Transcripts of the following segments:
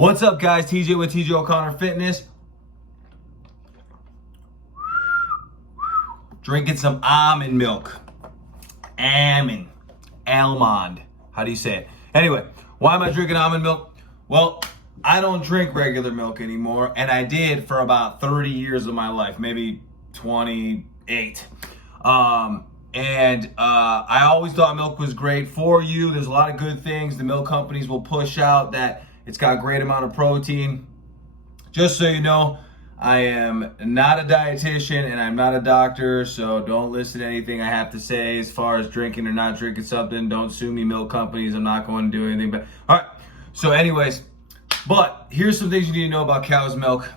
What's up, guys? TJ with TJ O'Connor Fitness. Drinking some almond milk. Almond. How do you say it? Anyway, why am I drinking almond milk? Well, I don't drink regular milk anymore, and I did for about 30 years of my life, maybe 28. I always thought milk was great for you. There's a lot of good things the milk companies will push out, that it's got a great amount of protein. Just so you know, I am not a dietitian and I'm not a doctor, so don't listen to anything I have to say as far as drinking or not drinking something. Don't sue me, milk companies. I'm not going to do anything. But all right. So anyways, but here's some things you need to know about cow's milk.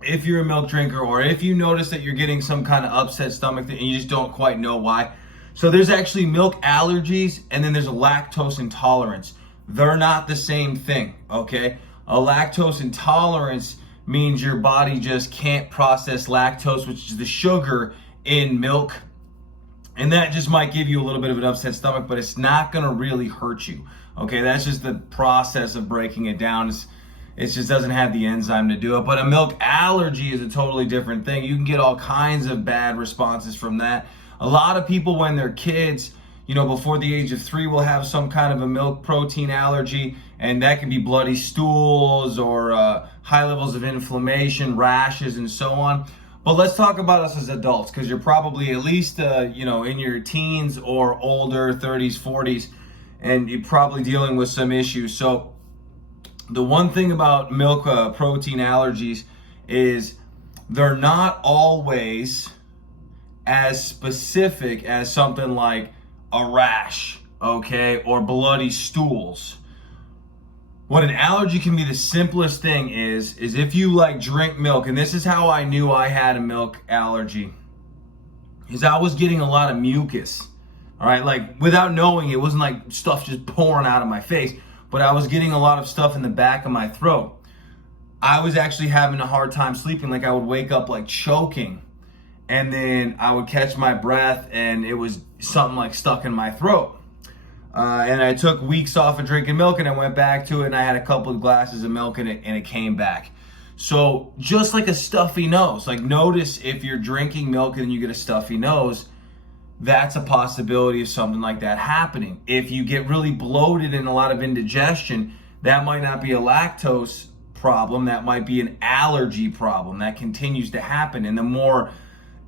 If you're a milk drinker, or if you notice that you're getting some kind of upset stomach and you just don't quite know why. So there's actually milk allergies, and then there's a lactose intolerance. They're not the same thing, okay? A lactose intolerance means your body just can't process lactose, which is the sugar in milk. And that just might give you a little bit of an upset stomach, but it's not gonna really hurt you, okay? That's just the process of breaking it down. It just doesn't have the enzyme to do it. But a milk allergy is a totally different thing. You can get all kinds of bad responses from that. A lot of people, when they're kids, before the age of 3, will have some kind of a milk protein allergy, and that can be bloody stools or high levels of inflammation, rashes, and so on. But let's talk about us as adults, because you're probably at least in your teens or older, 30s, 40s, and you're probably dealing with some issues. So the one thing about milk protein allergies is they're not always as specific as something like a rash, okay, or bloody stools. What an allergy can be, the simplest thing is if you drink milk, and this is how I knew I had a milk allergy, is I was getting a lot of mucus, all right, without knowing. It wasn't like stuff just pouring out of my face, but I was getting a lot of stuff in the back of my throat. I was actually having a hard time sleeping. I would wake up choking, and then I would catch my breath and it was something stuck in my throat. And I took weeks off of drinking milk, and I went back to it, and I had a couple of glasses of milk and it came back. So just like a stuffy nose, notice if you're drinking milk and you get a stuffy nose, that's a possibility of something like that happening. If you get really bloated and a lot of indigestion, that might not be a lactose problem. That might be an allergy problem that continues to happen. And the more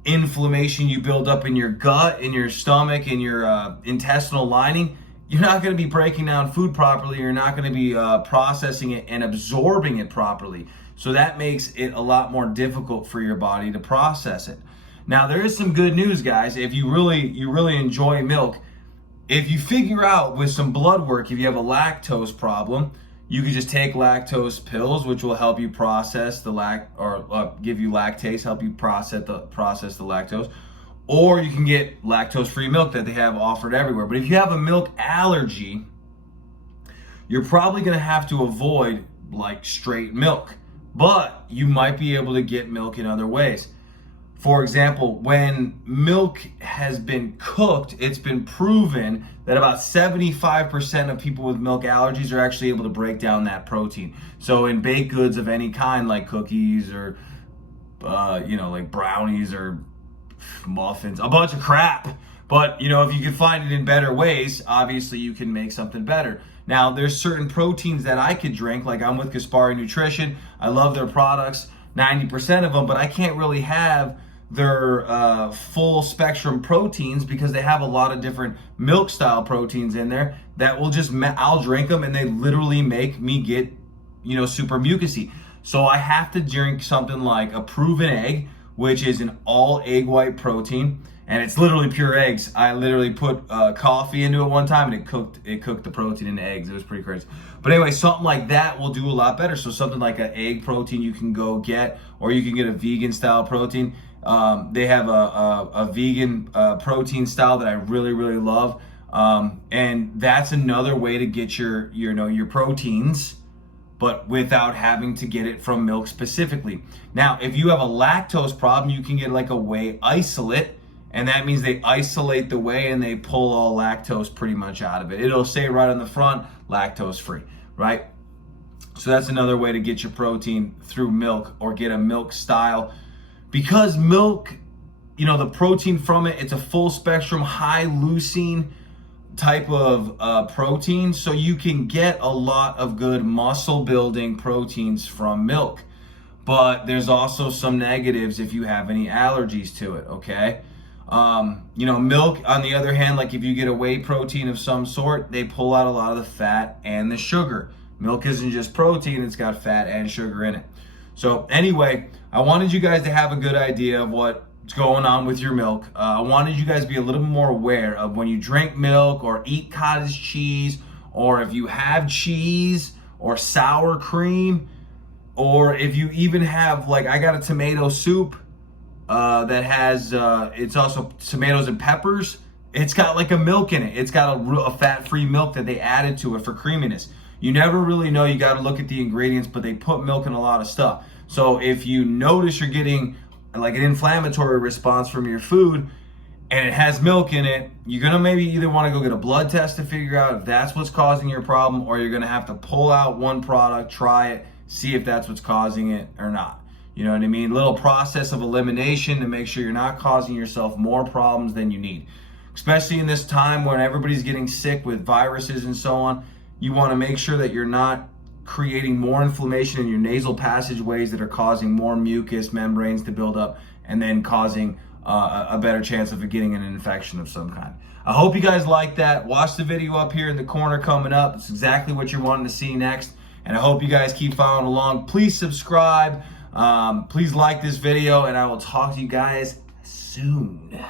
inflammation you build up in your gut, in your stomach, in your intestinal lining, you're not going to be breaking down food properly. You're not going to be processing it and absorbing it properly. So that makes it a lot more difficult for your body to process it. Now, there is some good news, guys. If you really enjoy milk, if you figure out with some blood work, if you have a lactose problem, you can just take lactose pills, which will help you process the give you lactase, help you process the lactose. Or you can get lactose-free milk that they have offered everywhere. But if you have a milk allergy, you're probably going to have to avoid straight milk. But you might be able to get milk in other ways. For example, when milk has been cooked, it's been proven that about 75% of people with milk allergies are actually able to break down that protein. So in baked goods of any kind, like cookies or, brownies or muffins, a bunch of crap. But, if you can find it in better ways, obviously you can make something better. Now, there's certain proteins that I could drink, I'm with Gaspari Nutrition. I love their products, 90% of them, but I can't really have their full spectrum proteins because they have a lot of different milk style proteins in there that will I'll drink them and they literally make me get, super mucusy. So I have to drink something like a proven egg, which is an all egg white protein, and it's literally pure eggs. I literally put coffee into it one time and it cooked the protein into eggs. It was pretty crazy. But anyway, something like that will do a lot better. So something like an egg protein you can go get, or you can get a vegan style protein. They have a vegan protein style that I really, really love. And that's another way to get your proteins, but without having to get it from milk specifically. Now, if you have a lactose problem, you can get a Whey Isolate, and that means they isolate the whey and they pull all lactose pretty much out of it. It'll say right on the front, lactose free, right? So that's another way to get your protein through milk, or get a milk style. Because milk, you know, the protein from it, it's a full spectrum, high leucine type of protein. So you can get a lot of good muscle building proteins from milk. But there's also some negatives if you have any allergies to it, okay? You know, milk, on the other hand, like if you get a whey protein of some sort, they pull out a lot of the fat and the sugar. Milk isn't just protein, it's got fat and sugar in it. So anyway, I wanted you guys to have a good idea of what's going on with your milk. I wanted you guys to be a little bit more aware of when you drink milk or eat cottage cheese, or if you have cheese or sour cream, or if you even have, like I got a tomato soup that has, it's also tomatoes and peppers. It's got like a milk in it. It's got a fat-free milk that they added to it for creaminess. You never really know, you got to look at the ingredients, but they put milk in a lot of stuff. So if you notice you're getting like an inflammatory response from your food and it has milk in it, you're going to maybe either want to go get a blood test to figure out if that's what's causing your problem, or you're going to have to pull out one product, try it, see if that's what's causing it or not. You know what I mean? Little process of elimination to make sure you're not causing yourself more problems than you need. Especially in this time when everybody's getting sick with viruses and so on, you want to make sure that you're not creating more inflammation in your nasal passageways that are causing more mucous membranes to build up, and then causing a better chance of getting an infection of some kind. I hope you guys like that. Watch the video up here in the corner coming up. It's exactly what you're wanting to see next. And I hope you guys keep following along. Please subscribe. Please like this video, and I will talk to you guys soon.